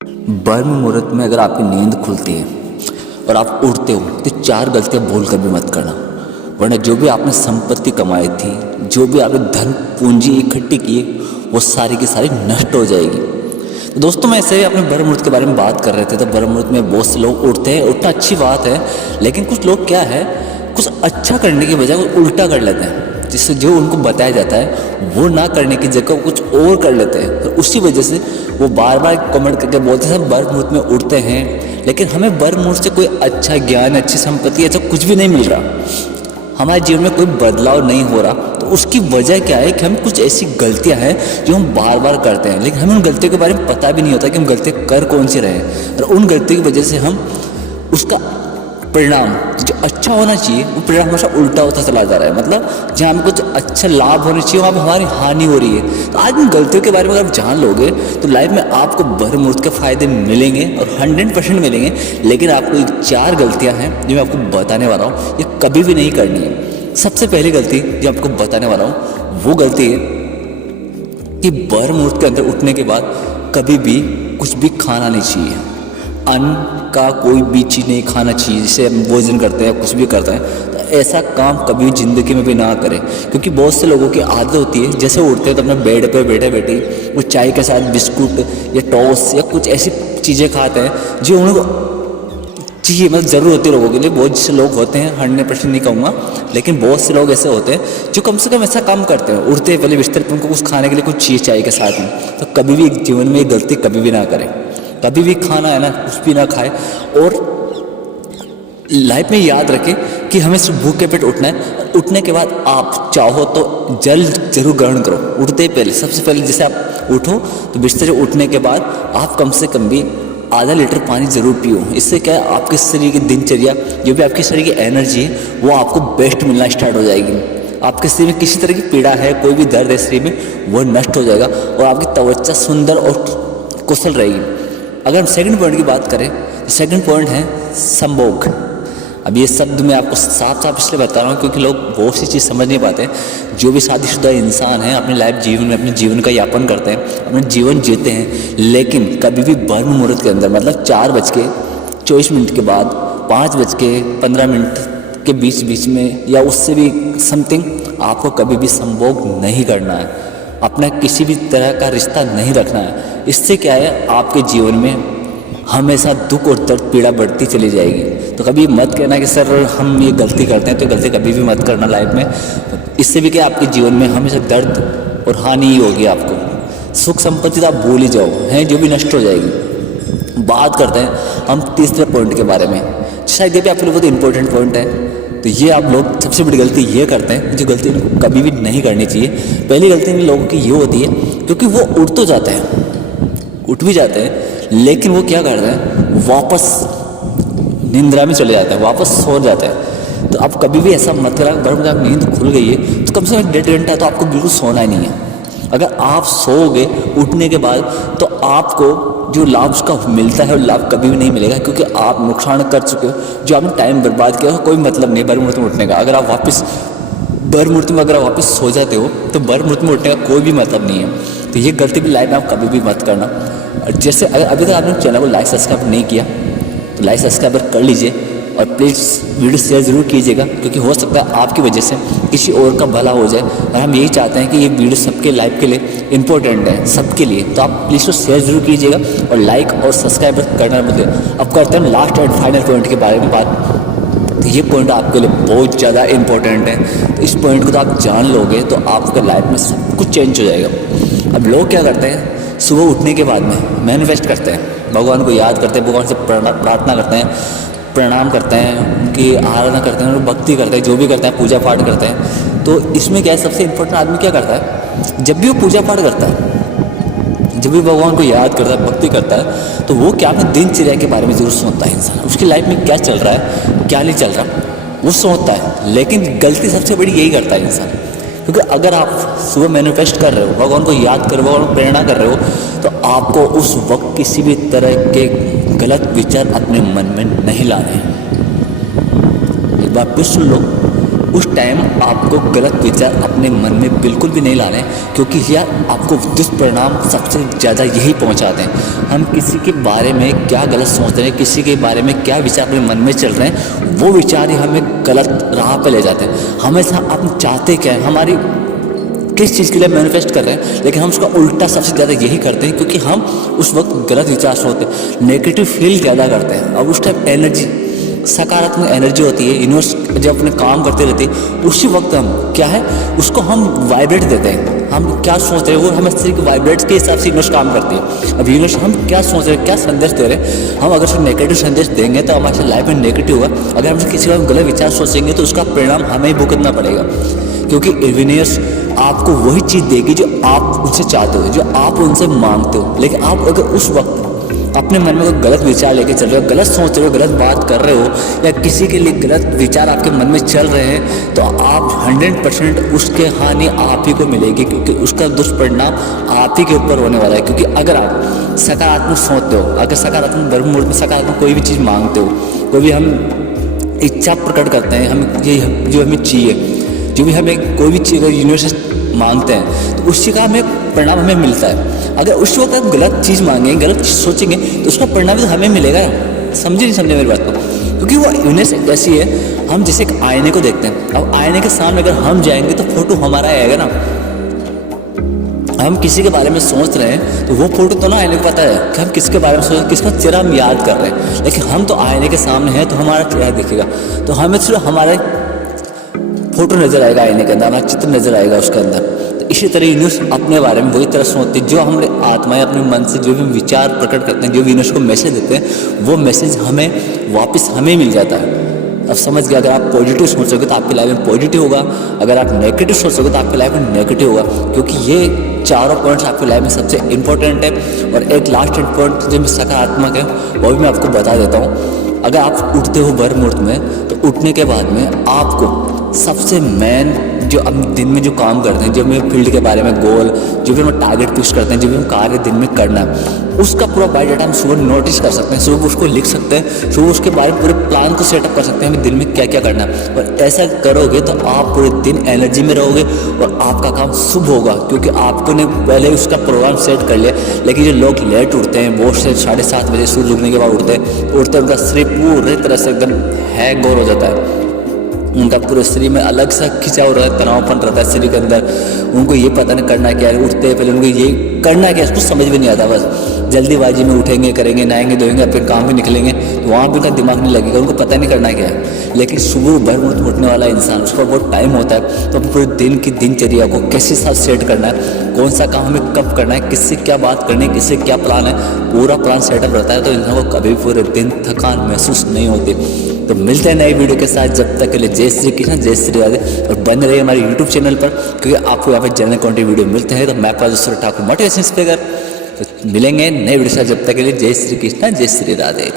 ब्रह्म मुहूर्त में अगर आपकी नींद खुलती है और आप उठते हो तो 4 गलतियां भूल कर भी मत करना, वरना जो भी आपने संपत्ति कमाई थी, जो भी आपने धन पूंजी इकट्ठी की, वो सारी की सारी नष्ट हो जाएगी। तो दोस्तों, मैं ऐसे ही अपने ब्रह्म मुहूर्त के बारे में बात कर रहे थे। तो ब्रह्म मुहूर्त में बहुत से लोग उठते हैं, उठना अच्छी बात है, लेकिन कुछ लोग क्या है, कुछ अच्छा करने की बजाय कुछ उल्टा कर लेते हैं, जिससे जो उनको बताया जाता है वो ना करने की जगह कुछ और कर लेते हैं। तो उसी वजह से वो बार बार कमेंट करके बोलते हैं सब ब्रह्म मुहूर्त में उठते हैं, लेकिन हमें ब्रह्म मुहूर्त से कोई अच्छा ज्ञान, अच्छी संपत्ति, ऐसा कुछ भी नहीं मिल रहा। हमारे जीवन में कोई बदलाव नहीं हो रहा। तो उसकी वजह क्या है कि हम कुछ ऐसी गलतियां हैं जो हम बार बार करते हैं, लेकिन हमें उन गलतियों के बारे में पता भी नहीं होता कि हम गलतियां कर कौन सी रहे हैं। और उन गलतियों की वजह से हम उसका परिणाम जो अच्छा होना चाहिए वो परिणाम हमेशा उल्टा होता चला जा रहा है। मतलब जहाँ हमें कुछ अच्छा लाभ होना चाहिए वहाँ पर हमारी हानि हो रही है। तो आज इन गलतियों के बारे में अगर आप जान लोगे तो लाइफ में आपको ब्रह्म मुहूर्त के फायदे मिलेंगे और 100% मिलेंगे। लेकिन आपको 4 गलतियाँ हैं जो मैं आपको बताने वाला हूँ, ये कभी भी नहीं करनी है। सबसे पहली गलती जो आपको बताने वाला हूँ वो गलती है कि ब्रह्म मुहूर्त के अंदर उठने के बाद कभी भी कुछ भी खाना नहीं चाहिए। अन्न का कोई भी चीज़ नहीं खाना चाहिए, जिसे हम भोजन करते हैं, कुछ भी करते हैं। तो ऐसा काम कभी ज़िंदगी में भी ना करें, क्योंकि बहुत से लोगों की आदत होती है जैसे उठते हैं तो अपने बेड पर बैठे बैठे वो चाय के साथ बिस्कुट या टोस्ट या कुछ ऐसी चीज़ें खाते हैं जो उनको चाहिए, मतलब ज़रूर होती है लोगों के लिए। बहुत से लोग होते हैं, 100% नहीं कहूँगा, लेकिन बहुत से लोग ऐसे होते हैं जो कम से कम ऐसा काम करते हैं, उठते हैं पहले बिस्तर पर उनको कुछ खाने के लिए कुछ चाहिए चाय के साथ में। तो कभी भी जीवन में ये गलती कभी भी ना करें। कभी भी खाना है ना, कुछ भी ना खाए। और लाइफ में याद रखें कि हमें सिर्फ भूखे पेट उठना है। उठने के बाद आप चाहो तो जल जरूर ग्रहण करो। उठते ही पहले, सबसे पहले जैसे आप उठो तो बिस्तर से उठने के बाद आप कम से कम भी आधा लीटर पानी जरूर पियो। इससे क्या है, आपके शरीर की दिनचर्या, जो भी आपके शरीर की एनर्जी है, वो आपको बेस्ट मिलना स्टार्ट हो जाएगी। आपके शरीर में किसी तरह की पीड़ा है, कोई भी दर्द है शरीर में, वो नष्ट हो जाएगा और आपकी त्वचा सुंदर और कुशल रहेगी। अगर हम सेकंड पॉइंट की बात करें तो सेकंड पॉइंट है संभोग। अब ये शब्द मैं आपको साफ साफ इसलिए बता रहा हूँ क्योंकि लोग बहुत सी चीज़ समझ नहीं पाते। जो भी शादीशुदा इंसान है अपनी लाइफ जीवन में अपने जीवन का यापन करते हैं, अपने जीवन जीते हैं, लेकिन कभी भी ब्रह्म मुहूर्त के अंदर, मतलब 4:24 के बाद 5:15 के बीच में या उससे भी समथिंग आपको कभी भी संभोग नहीं करना है। अपना किसी भी तरह का रिश्ता नहीं रखना है। इससे क्या है, आपके जीवन में हमेशा दुख और दर्द, पीड़ा बढ़ती चली जाएगी। तो कभी मत कहना कि सर हम ये गलती करते हैं, तो गलती कभी भी मत करना लाइफ में। इससे भी क्या, आपके जीवन में हमेशा दर्द और हानि ही होगी। आपको सुख संपत्ति तो आप भूल ही जाओ, हैं जो भी नष्ट हो जाएगी। बात करते हैं हम तीसरे पॉइंट के बारे में। शायद ये भी आपके लिए बहुत इंपॉर्टेंट पॉइंट है। तो ये आप लोग सबसे बड़ी गलती ये करते हैं, जो गलती इनको कभी भी नहीं करनी चाहिए। पहली गलती इन लोगों की ये होती है क्योंकि वो उठ तो जाते हैं, उठ भी जाते हैं, लेकिन वो क्या करते हैं, वापस निंद्रा में चले जाते हैं, वापस सो जाते हैं। तो आप कभी भी ऐसा मत करा। अगर आप नींद खुल गई है तो कम से कम 1.5 घंटा तो आपको बिल्कुल सोना ही नहीं है। अगर आप सोओगे उठने के बाद तो आपको जो लाभ उसका मिलता है वो लाभ कभी भी नहीं मिलेगा, क्योंकि आप नुकसान कर चुके हो। जो आपने टाइम बर्बाद किया, कोई मतलब नहीं ब्रह्म मुहूर्त में उठने का। अगर आप वापस ब्रह्म मुहूर्त में अगर वापस सो जाते हो तो ब्रह्म मुहूर्त में उठने का कोई भी मतलब नहीं है। तो ये गलती भी लाइफ में आप कभी भी मत करना। जैसे अगर अभी तक आपने चैनल को लाइक सब्सक्राइब नहीं किया तो लाइक सब्सक्राइब कर लीजिए और प्लीज़ वीडियो शेयर ज़रूर कीजिएगा, क्योंकि हो सकता है आपकी वजह से किसी और का भला हो जाए। और हम यही चाहते हैं कि ये वीडियो सबके लाइफ के लिए इंपॉर्टेंट है, सबके लिए। तो आप प्लीज़ तो शेयर ज़रूर कीजिएगा और लाइक और सब्सक्राइब करना मत भूलिए। अब करते हैं लास्ट एंड फाइनल पॉइंट के बारे में बात। तो ये पॉइंट आपके लिए बहुत ज़्यादा इंपॉर्टेंट है। तो इस पॉइंट को तो आप जान लोगे तो आपके लाइफ में सब कुछ चेंज हो जाएगा। अब लोग क्या करते हैं, सुबह उठने के बाद में मैनिफेस्ट करते हैं, भगवान को याद करते हैं, भगवान से प्रार्थना करते हैं, प्रणाम करते हैं, उनकी आराधना करते हैं, भक्ति करते हैं, जो भी करते हैं, पूजा पाठ करते हैं। तो इसमें क्या है, सबसे इम्पोर्टेंट आदमी क्या करता है, जब भी वो पूजा पाठ करता है, जब भी भगवान को याद करता है, भक्ति करता है, तो वो क्या अपने दिनचर्या के बारे में जरूर सोचता है। इंसान उसकी लाइफ में क्या चल रहा है, क्या नहीं चल रहा, वो सोचता है। लेकिन गलती सबसे बड़ी यही करता है इंसान, क्योंकि अगर आप सुबह मैनिफेस्ट कर रहे हो, भगवान को याद कर रहे हो, भगवान को प्रेरणा कर रहे हो, तो आपको उस वक्त किसी भी तरह के गलत विचार अपने मन में नहीं लाने। एक बार फिर सुन लो, उस टाइम आपको गलत विचार अपने मन में बिल्कुल भी नहीं लाने, क्योंकि यार आपको दुष्परिणाम सबसे ज़्यादा यही पहुंचाते हैं। हम किसी के बारे में क्या गलत सोच रहे हैं, किसी के बारे में क्या विचार अपने मन में चल रहे हैं, वो विचार ही हमें गलत राह पर ले जाते हैं। हमेशा आप चाहते क्या है, हमारी किस चीज़ के लिए मैनिफेस्ट कर रहे हैं, लेकिन हम उसका उल्टा सबसे ज़्यादा यही करते हैं, क्योंकि हम उस वक्त गलत विचार सोचते हैं, नेगेटिव फील ज़्यादा करते हैं। अब उस टाइम एनर्जी, सकारात्मक एनर्जी होती है, यूनिवर्स जब अपने काम करते रहती है, उसी वक्त हम क्या है उसको हम वाइब्रेट देते हैं। हम क्या सोच रहे हैं वो हमें सिर्फ वाइब्रेट्स के हिसाब से यूनिवर्स काम करती है। अब यूनिवर्स हम क्या सोच रहे हैं, क्या संदेश दे रहे हैं, हम अगर उसको नेगेटिव संदेश देंगे तो हमारे लाइफ में नेगेटिव होगा। अगर हम किसी का गलत विचार सोचेंगे तो उसका परिणाम हमें ही भुगतना पड़ेगा, क्योंकि यूनिवर्स आपको वही चीज़ देगी जो आप उनसे चाहते हो, जो आप उनसे मांगते हो। लेकिन आप अगर उस वक्त अपने मन में कोई गलत विचार लेके चल रहे हो, गलत सोच रहे हो, गलत बात कर रहे हो, या किसी के लिए गलत विचार आपके मन में चल रहे हैं, तो आप 100% उसके हानि आप ही को मिलेगी, क्योंकि उसका दुष्परिणाम आप ही के ऊपर होने वाला है। क्योंकि अगर आप सकारात्मक सोचते हो, अगर सकारात्मक ब्रह्म मुहूर्त में सकारात्मक कोई भी चीज़ मांगते हो, कोई भी हम इच्छा प्रकट करते हैं, हम ये जो हमें चाहिए, जो भी हमें कोई भी चीज़ अगर यूनिवर्स मांगते हैं, तो उस चीज़ का हमें परिणाम हमें मिलता है। अगर उस वक्त आप गलत चीज़ मांगेंगे, गलत चीज़ सोचेंगे, तो उसका परिणाम तो हमें मिलेगा। समझे नहीं समझे मेरी बात को? क्योंकि वो यूनिवर्स ऐसी है, हम जैसे एक आईने को देखते हैं। अब आईने के सामने अगर हम जाएंगे तो फोटो हमारा आएगा ना। हम किसी के बारे में सोच रहे हैं तो वो फोटो तो ना आईने को पता है कि हम किसके बारे में सोच रहे हैं, किसका चेहरा हम याद कर रहे हैं, लेकिन हम तो आईने के सामने हैं तो हमारा चेहरा दिखेगा, तो हमें सिर्फ हमारा फोटो नजर आएगा आईने के अंदर, हमारा चित्र नजर आएगा उसके अंदर। तो इसी तरह यूनिवर्स अपने बारे में वही तरह सोचती है, जो हमारे आत्माएं अपने मन से जो भी विचार प्रकट करते हैं, जो भी यूनिवर्स को मैसेज देते हैं, वो मैसेज हमें वापस हमें मिल जाता है। अब समझ गया, अगर आप पॉजिटिव सोचोगे तो आपकी लाइफ में पॉजिटिव होगा, अगर आप नेगेटिव सोचोगे तो आपकी लाइफ में नेगेटिव होगा, क्योंकि ये चारों पॉइंट्स आपकी लाइफ में सबसे इंपॉर्टेंट है। और एक लास्ट पॉइंट जो सकारात्मक है वो भी मैं आपको बता देता हूँ। अगर आप उठते हो ब्रह्म मुहूर्त में, तो उठने के बाद में आपको सबसे मेन जो हम दिन में जो काम करते हैं, जो हम फील्ड के बारे में गोल, जो भी हम टारगेट फिक्स करते हैं, जो भी हम कार्य दिन में करना है, उसका पूरा बायोडाटा हम सुबह नोटिस कर सकते हैं, सुबह उसको लिख सकते हैं, सुबह उसके बारे में पूरे प्लान को सेटअप कर सकते हैं, हमें दिन में क्या क्या करना है। और ऐसा करोगे तो आप पूरे दिन एनर्जी में रहोगे और आपका काम शुभ होगा, क्योंकि आपने पहले उसका प्रोग्राम सेट कर लिया। लेकिन जो लोग लेट उठते हैं, वो से 7:30 बजे सूर्य उगने के बाद उठते उनका शरीर पूरी तरह से एकदम हैंग ओवर हो जाता है, उनका पूरे शरीर में अलग सा खिंचाव रहता है, तनावपन रहता है शरीर के अंदर। उनको ये पता नहीं करना क्या है, उठते हैं पहले उनको ये करना क्या है उसको समझ में नहीं आता, बस जल्दीबाजी में उठेंगे, करेंगे, नहाएंगे, धोएंगे, अपने काम में निकलेंगे, तो वहाँ भी उनका दिमाग नहीं लगेगा, उनको पता नहीं करना क्या है। लेकिन सुबह भर मुहूर्त उठने वाला इंसान, उसका बहुत टाइम होता है, तो अपने पूरे दिन की दिनचर्या को कैसे साथ सेट करना है, कौन सा काम हमें कब करना है, किससे क्या बात करनी है, किससे क्या प्लान है, पूरा प्लान सेटअप रहता है, तो इंसान को कभी पूरे दिन थकान महसूस नहीं होती। तो मिलते हैं नई वीडियो के साथ, जब तक के लिए जय श्री कृष्ण, जय श्री राधे। और बने रहिए हमारे यूट्यूब चैनल पर, क्योंकि आपको यहाँ पर जनरल कंटेंट वीडियो मिलते हैं। तो मैं पास ठाकुर मोटिवेशन स्पीकर, तो मिलेंगे नए वीडियो के साथ, जब तक के लिए जय श्री कृष्ण, जय श्री राधे।